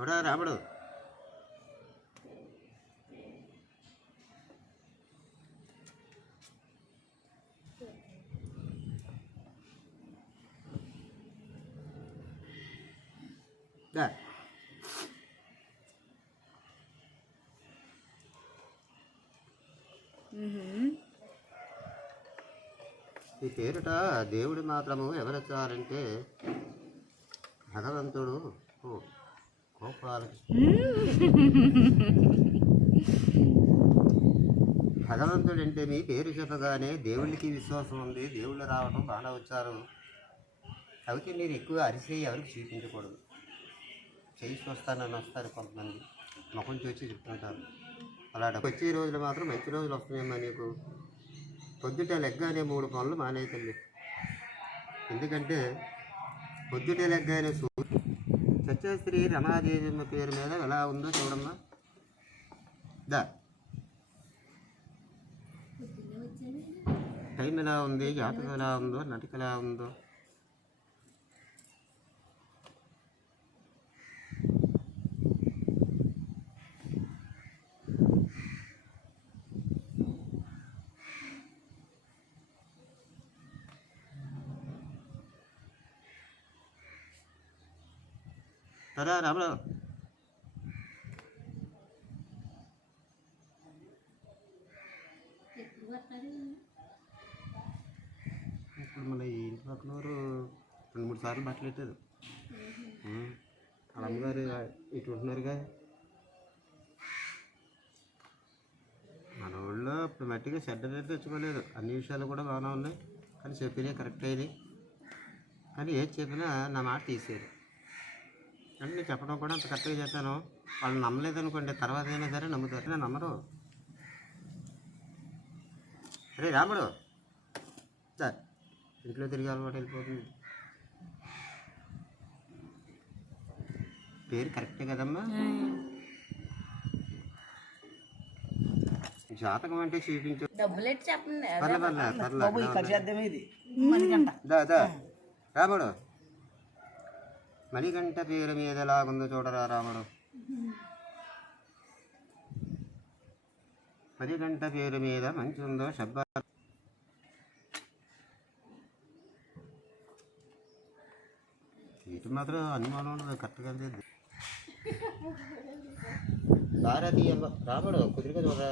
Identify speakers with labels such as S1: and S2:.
S1: చూడా రాముడు. ఈ పేరుట దేవుడు మాత్రము ఎవరొచ్చారంటే భగవంతుడు. ఓ. భగవంతుడు అంటే పేరు చెప్పగానే దేవుళ్ళకి విశ్వాసం ఉంది దేవుళ్ళు రావడం బాగా వచ్చారు. కాబట్టి మీరు ఎక్కువ అరిసే ఎవరికి చూపించకూడదు. చేయి చూస్తానని వస్తారు కొంతమంది. ముఖం చూసి చెప్తుంటారు. అలా వచ్చే రోజులు మాత్రం మంచి రోజులు వస్తున్నాయమ్మా నీకు. పొద్దుట లెగ్గానే మూడు పనులు మానేయి తల్లి ఎందుకంటే పొద్దుట లెగ్గానే సూర్యుడు సత్యశ్రీ రమాదేవి పేరు మీద ఎలా ఉందో చూడమ్మా. దా. టైం ఎలా ఉంది? జాతకం ఎలా ఉందో? నటిక ఎలా ఉందో? సరే రామరావు ఇప్పుడు మన ఇంటి పక్కన వారు రెండు మూడు సార్లు బట్టలు పెట్టారు వాళ్ళ అమ్మగారు ఇటు ఉంటున్నారుగా మన ఊళ్ళో ఇప్పుడు మట్టిగా చెడ్డ అనేది తెచ్చుకోలేదు అన్ని విషయాలు కూడా బాగానే ఉన్నాయి కానీ చెప్పినవి కరెక్ట్ అయింది కానీ ఏది చెప్పినా నా మాట తీసేది నేను చెప్పడం కూడా అంత కరెక్ట్గా చెప్పాను వాళ్ళు నమ్మలేదు అనుకోండి తర్వాత అయినా సరే నమ్ముతారు. నేను నమ్మరు. అరే రాముడు. సార్ ఇంట్లో తిరిగి అలవాటు వెళ్ళిపోతుంది. పేరు కరెక్టే కదమ్మా? జాతకం అంటే చూపించు.
S2: డబ్బులెట్టి చెప్పండి.
S1: పర్లే పర్లే పర్లే.
S3: ఖర్చేద్దామే ఇది మణిగంట
S1: దా దా. రాముడు. మణిగంట పేరు మీద ఎలాగుందో చూడరా రాముడు మణిగంట పేరు మీద మంచి ఉందో శబ్బ ఇటు మాత్రం అనుమానం ఉండదు కరెక్ట్గా లేదు భారతీయ రాముడు కుదిరిగా చూడరా